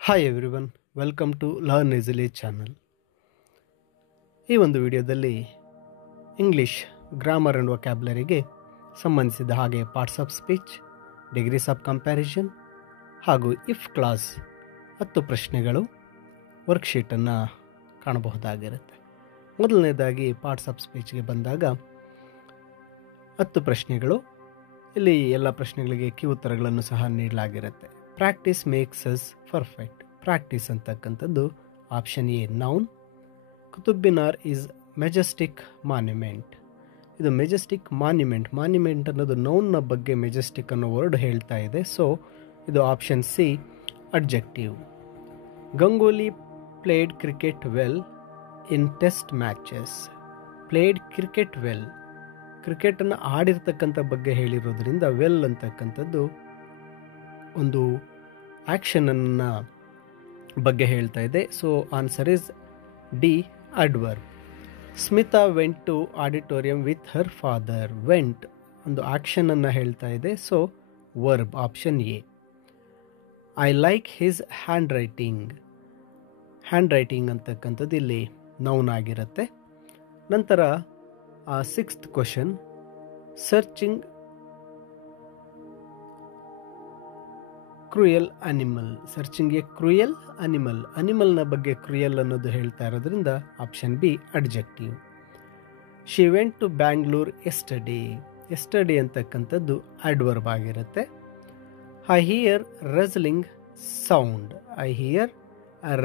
Hi everyone, welcome to learn easily channel. ಈ ಒಂದು ವಿಡಿಯೋದಲ್ಲಿ ಇಂಗ್ಲಿಷ್ ಗ್ರಾಮರ್ ಆ್ಯಂಡ್ ವೊಕ್ಯಾಬ್ಯುಲರಿಗೆ ಸಂಬಂಧಿಸಿದ ಹಾಗೆ parts of speech, degrees of comparison ಹಾಗೂ ಇಫ್ ಕ್ಲಾಸ್ 10 ಪ್ರಶ್ನೆಗಳು ವರ್ಕ್ಶೀಟನ್ನು ಕಾಣಬಹುದಾಗಿರುತ್ತೆ. ಮೊದಲನೇದಾಗಿ ಪಾರ್ಟ್ಸ್ ಆಫ್ ಸ್ಪೀಚ್ಗೆ ಬಂದಾಗ 10 ಪ್ರಶ್ನೆಗಳು. ಇಲ್ಲಿ ಎಲ್ಲ ಪ್ರಶ್ನೆಗಳಿಗೆ ಕೀ ಉತ್ತರಗಳನ್ನು ಸಹ ನೀಡಲಾಗಿರುತ್ತೆ. Practice makes us perfect. Practice ಅಂತಕ್ಕಂಥದ್ದು option A noun. Qutub Minar is Majestic monument. ಇದು ಮೆಜೆಸ್ಟಿಕ್ ಮಾನ್ಯುಮೆಂಟ್ ಅನ್ನೋದು ನೌನ್ನ ಬಗ್ಗೆ ಮೆಜೆಸ್ಟಿಕ್ ಅನ್ನೋ ವರ್ಡ್ ಹೇಳ್ತಾ ಇದೆ. ಸೊ ಇದು option C adjective. Ganguly played cricket well in test matches. Played cricket well, ಕ್ರಿಕೆಟನ್ನು ಆಡಿರ್ತಕ್ಕಂಥ ಬಗ್ಗೆ ಹೇಳಿರೋದ್ರಿಂದ ವೆಲ್ ಅಂತಕ್ಕಂಥದ್ದು ಒಂದು ಆ್ಯಕ್ಷನನ್ನು ಬಗ್ಗೆ ಹೇಳ್ತಾ ಇದೆ. So answer is D adverb. Smita went to auditorium with her father. Went ಒಂದು ಆ್ಯಕ್ಷನನ್ನು ಹೇಳ್ತಾ ಇದೆ. So verb option A. I like his handwriting. Handwriting ಅಂತಕ್ಕಂಥದ್ದು ಇಲ್ಲಿ ನೌನ್ ಆಗಿರುತ್ತೆ. ನಂತರ 6th question, searching cruel animal. Searching a cruel animal. ಅನಿಮಲ್ನ ಬಗ್ಗೆ ಕ್ರೂಯಲ್ ಅನ್ನೋದು ಹೇಳ್ತಾ ಇರೋದ್ರಿಂದ option B adjective. She went to Bangalore yesterday. Yesterday ಅಂತಕ್ಕಂಥದ್ದು ಅಡ್ವರ್ಬ್ ಆಗಿರುತ್ತೆ. I hear rustling sound. I hear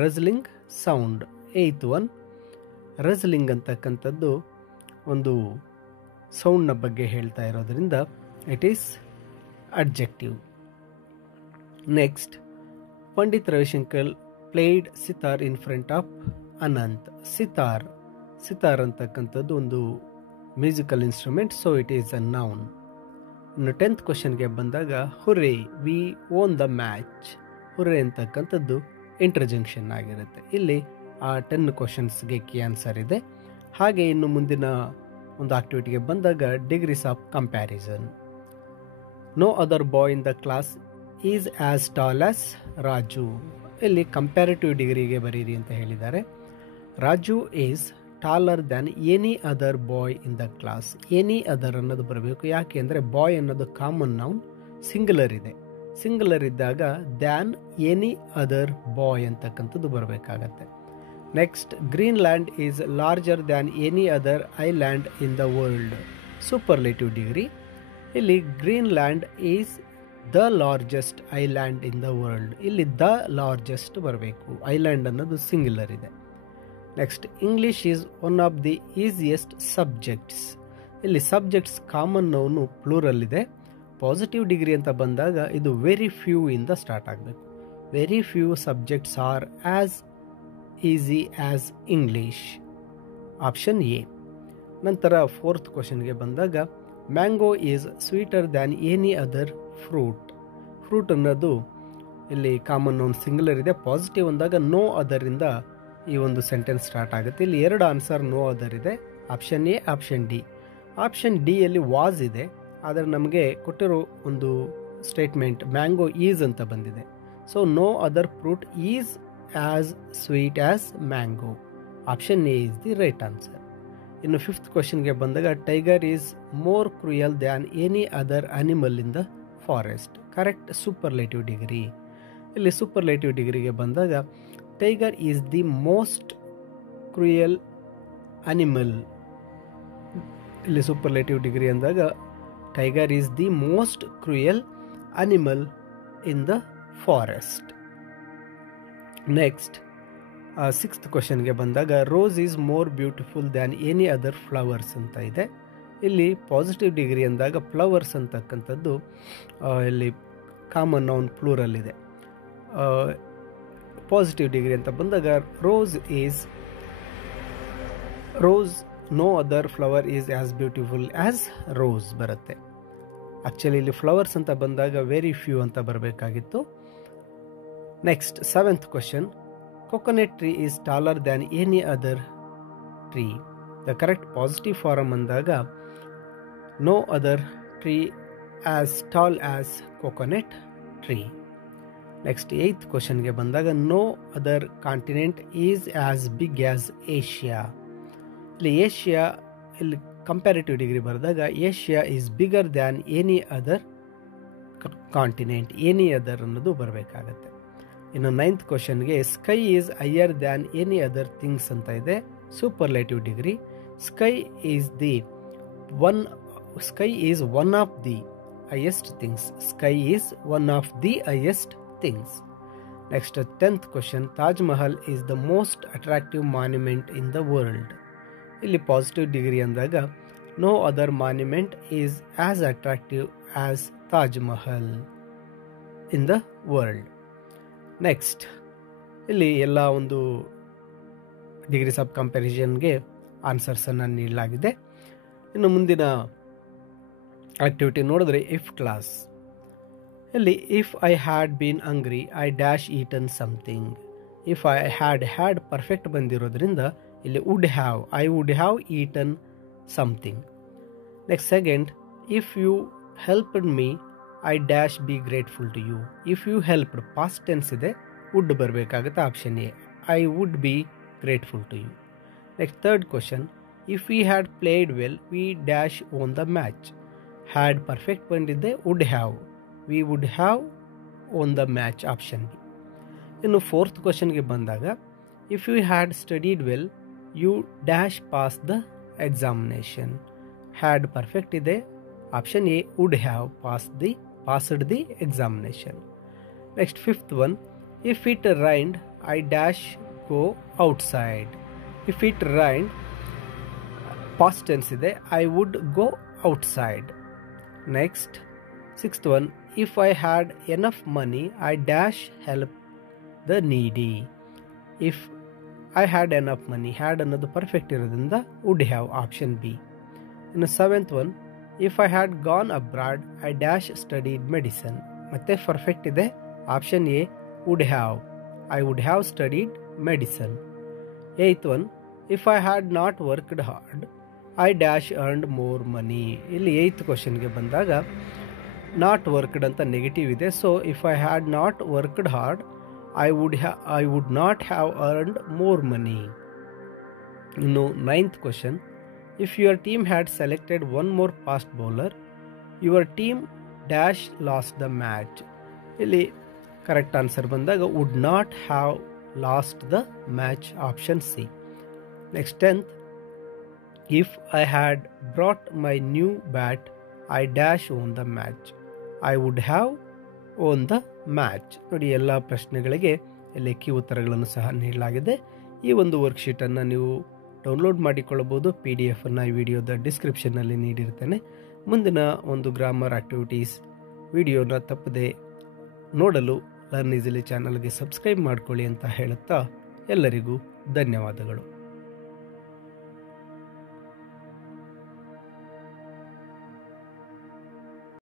rustling sound. 8th one, rustling ಅಂತಕ್ಕಂಥದ್ದು ಒಂದು ಸೌಂಡ್ನ ಬಗ್ಗೆ ಹೇಳ್ತಾ ಇರೋದ್ರಿಂದ it is adjective. Next, Pandit Ravi Shankar played sitar in front of Anant. Sitar ಅಂತಕ್ಕಂಥದ್ದು ಒಂದು musical instrument. So it is a noun. ಇನ್ನು 10th ಕ್ವಶನ್ಗೆ ಬಂದಾಗ, hurray we won the match. Hurray ಅಂತಕ್ಕಂಥದ್ದು ಇಂಟರ್ಜಂಕ್ಷನ್ ಆಗಿರುತ್ತೆ. ಇಲ್ಲಿ ಆ 10 ಕ್ವಶನ್ಸ್ಗೆ ಕೀ ಆನ್ಸರ್ ಇದೆ. ಹಾಗೆ ಇನ್ನು ಮುಂದಿನ ಒಂದು ಆಕ್ಟಿವಿಟಿಗೆ ಬಂದಾಗ degrees of comparison. No other boy in the class is as tall as Raju. ಇಲ್ಲಿ ಕಂಪ್ಯಾರಿಟಿವ್ ಡಿಗ್ರಿಗೆ ಬರೀರಿ ಅಂತ ಹೇಳಿದ್ದಾರೆ. Raju is taller than any other boy in the class. Any other ಅನ್ನೋದು ಬರಬೇಕು. ಯಾಕೆ ಅಂದರೆ ಬಾಯ್ ಅನ್ನೋದು ಕಾಮನ್ ನೌನ್, ಸಿಂಗುಲರ್ ಇದೆ. ಸಿಂಗುಲರ್ ಇದ್ದಾಗ ದ್ಯಾನ್ ಎನಿ ಅದರ್ ಬಾಯ್ ಅಂತಕ್ಕಂಥದ್ದು ಬರಬೇಕಾಗತ್ತೆ. Next, Greenland is larger than any other island in the world. Superlative degree. ಇಲ್ಲಿ Greenland is the largest island in the world. ಇಲ್ಲಿ ದ ಲಾರ್ಜೆಸ್ಟ್ ಬರಬೇಕು. Island ಅನ್ನೋದು singular ಇದೆ. Next, English is one of the easiest subjects. ಇಲ್ಲಿ subjects common noun plural ಇದೆ. Positive degree ಅಂತ ಬಂದಾಗ ಇದು ವೆರಿ ಫ್ಯೂ ಇಂದ ಸ್ಟಾರ್ಟ್ ಆಗಬೇಕು. Very few subjects are as easy as English. Option A. ನಂತರ 4th ಕ್ವಶನ್ಗೆ ಬಂದಾಗ, mango is sweeter than any other fruit. Fruit ಅನ್ನೋದು ಇಲ್ಲಿ ಕಾಮನ್ ನೌನ್ ಸಿಂಗುಲರ್ ಇದೆ. ಪಾಸಿಟಿವ್ ಅಂದಾಗ ನೋ ಅದರ್ ಇಂದ ಈ ಒಂದು ಸೆಂಟೆನ್ಸ್ ಸ್ಟಾರ್ಟ್ ಆಗುತ್ತೆ. ಇಲ್ಲಿ 2 ಆನ್ಸರ್ ನೋ ಅದರ್ ಇದೆ. Option A, option D. Option D ಯಲ್ಲಿ ವಾಸ್ ಇದೆ, ಆದರೆ ನಮಗೆ ಕೊಟ್ಟಿರೋ ಒಂದು ಸ್ಟೇಟ್ಮೆಂಟ್ ಮ್ಯಾಂಗೋ ಈಸ್ ಅಂತ ಬಂದಿದೆ. So no other fruit is as sweet as mango. Option A is the right answer. ಇನ್ನು 5th ಕ್ವಶನ್ಗೆ ಬಂದಾಗ, tiger is more cruel than any other animal in the forest. Correct superlative degree. ಇಲ್ಲಿ superlative ಡಿಗ್ರಿಗೆ ಬಂದಾಗ, tiger is the most cruel animal. ಇಲ್ಲಿ superlative degree ಅಂದಾಗ tiger is the most cruel animal in the forest. Next, 6th ಕ್ವಶನ್ಗೆ ಬಂದಾಗ, rose is more beautiful than any other flowers ಅಂತ ಇದೆ. ಇಲ್ಲಿ ಪಾಸಿಟಿವ್ ಡಿಗ್ರಿ ಅಂದಾಗ ಫ್ಲವರ್ಸ್ ಅಂತಕ್ಕಂಥದ್ದು ಇಲ್ಲಿ ಕಾಮನ್ ನೌನ್ ಪ್ಲೂರಲ್ ಇದೆ. ಪಾಸಿಟಿವ್ ಡಿಗ್ರಿ ಅಂತ ಬಂದಾಗ rose no other flower is as beautiful as rose ಬರುತ್ತೆ. ಆ್ಯಕ್ಚುಲಿ ಇಲ್ಲಿ ಫ್ಲವರ್ಸ್ ಅಂತ ಬಂದಾಗ ವೆರಿ ಫ್ಯೂ ಅಂತ ಬರಬೇಕಾಗಿತ್ತು. Next, 7th question, coconut tree is taller than any other tree. The correct positive form ಅಂದಾಗ no other tree as tall as coconut tree. Next 8th ಕ್ವಶನ್ಗೆ ಬಂದಾಗ no other continent is as big as Asia. ಇಲ್ಲಿ Asia ಇಲ್ಲಿ comparative degree ಬರೆದಾಗ Asia is bigger than any other continent, any other ಅನ್ನೋದು ಬರಬೇಕಾಗತ್ತೆ. ಇನ್ನು 9th ಕ್ವಶನ್ಗೆ sky is higher than any other things ಅಂತ ಇದೆ, superlative degree. Sky is one of the highest things. Sky is one of the highest things. Next 10th question Taj Mahal is the most attractive monument in the world. ಇಲ್ಲಿ positive degree ಅಂದಾಗ no other monument is as attractive as Taj Mahal in the world. Next ಇಲ್ಲಿ ಎಲ್ಲ ಒಂದು degrees of ಕಂಪ್ಯಾರಿಸನ್ಗೆ ಆನ್ಸರ್ಸನ್ನು ನೀಡಲಾಗಿದೆ. ಇನ್ನು ಮುಂದಿನ activity ನೋಡಿದ್ರೆ if clause. ಇಲ್ಲಿ if I had been hungry I dash eaten something. If I had perfect ಬಂದಿರೋದ್ರಿಂದ ಇಲ್ಲಿ I would have eaten something. Next second, if you helped me I dash be grateful to you. If you helped past tense ಇದೆ, would ಬರಬೇಕಾಗುತ್ತೆ, option A, I would be grateful to you. Next third question, if we had played well we dash won the match. Had perfect ಬಂದಿದ್ದೆ, we would have won the match, option B. ಇನ್ನು fourth ಕ್ವಶನ್ಗೆ ಬಂದಾಗ if you had studied well you dash pass the examination. Had perfect ಇದೆ, option A, would have passed the examination. Next fifth one, if it rained I dash go outside. If it rained past tense ಇದೆ, I would go outside. Next sixth one, if I had enough money I dash help the needy. If I had enough money, had ಅನ್ನೋದು perfect ಇರೋದ್ರಿಂದ would have, option B. ಇನ್ನು seventh one, if I had gone abroad I dash studied medicine. ಮತ್ತೆ perfect ಇದೆ, option A, I would have studied medicine. Eighth one, if I had not worked hard I dash earned more money. ಇಲ್ಲಿ 8th ಕ್ವಶನ್ಗೆ ಬಂದಾಗ not worked ಅಂತ negative ಇದೆ, so if I had not worked hard I would not have earned more money. ಇನ್ನು 9th question, if your team had selected one more fast bowler your team dash last the match. ಇಲ್ಲಿ correct answer ಬಂದಾಗ wood not have lost the match, option C. Next 10th, if I had brought my new bat I dash won the match. I would have won the match. ನೋಡಿ, ಎಲ್ಲ ಪ್ರಶ್ನೆಗಳಿಗೆ ಲೆಕ್ಕಿ ಉತ್ತರಗಳನ್ನು ಸಹ ನೀಡಲಾಗಿದೆ. ಈ ಒಂದು ವರ್ಕ್ಶೀಟನ್ನು ನೀವು ಡೌನ್ಲೋಡ್ ಮಾಡಿಕೊಳ್ಳಬಹುದು. PDF ಅನ್ನು ಈ ವಿಡಿಯೋದ ಡಿಸ್ಕ್ರಿಪ್ಷನ್ನಲ್ಲಿ ನೀಡಿರ್ತೇನೆ. ಮುಂದಿನ ಒಂದು ಗ್ರಾಮರ್ ಆಕ್ಟಿವಿಟೀಸ್ ವಿಡಿಯೋನ ತಪ್ಪದೆ ನೋಡಲು ಲರ್ನ್ ಈಸಿಲಿ ಚಾನಲ್ಗೆ ಸಬ್ಸ್ಕ್ರೈಬ್ ಮಾಡಿಕೊಳ್ಳಿ ಅಂತ ಹೇಳುತ್ತಾ ಎಲ್ಲರಿಗೂ ಧನ್ಯವಾದಗಳು.